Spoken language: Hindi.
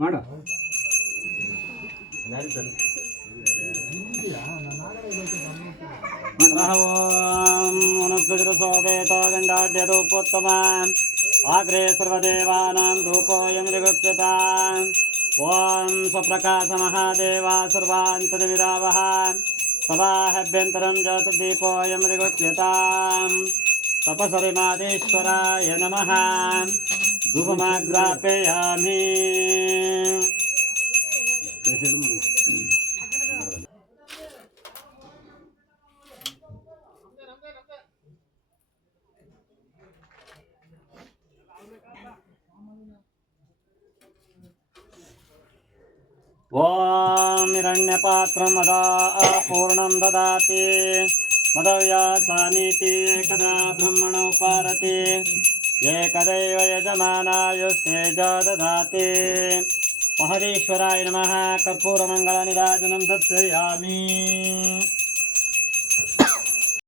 ಮಾಡು वनस्पतिरसोपेतोगण्डाढ्यरूपोत्तमान् आग्रे सर्वदेवानां धूपोऽयं ऋगुप्यताम् ॐ स्वप्रकाशमहादेवा सर्वान्तनिविरावः सभाह्यभ्यन्तरं ज्योतिर्दीपोऽयं ऋगुप्यताम् तपसरिमादेश्वराय नमः। धूपमाग्रापयामि। ॐ हिरण्यपात्रं मदा पूर्णं ददाति। मदव्यासानीति एकदा ब्रह्मणौ पारति। एकदैव यजमानायुस्तेज ददाति। महदीश्वराय नमः। कर्पूरमङ्गलनिराजनं दर्शयामि।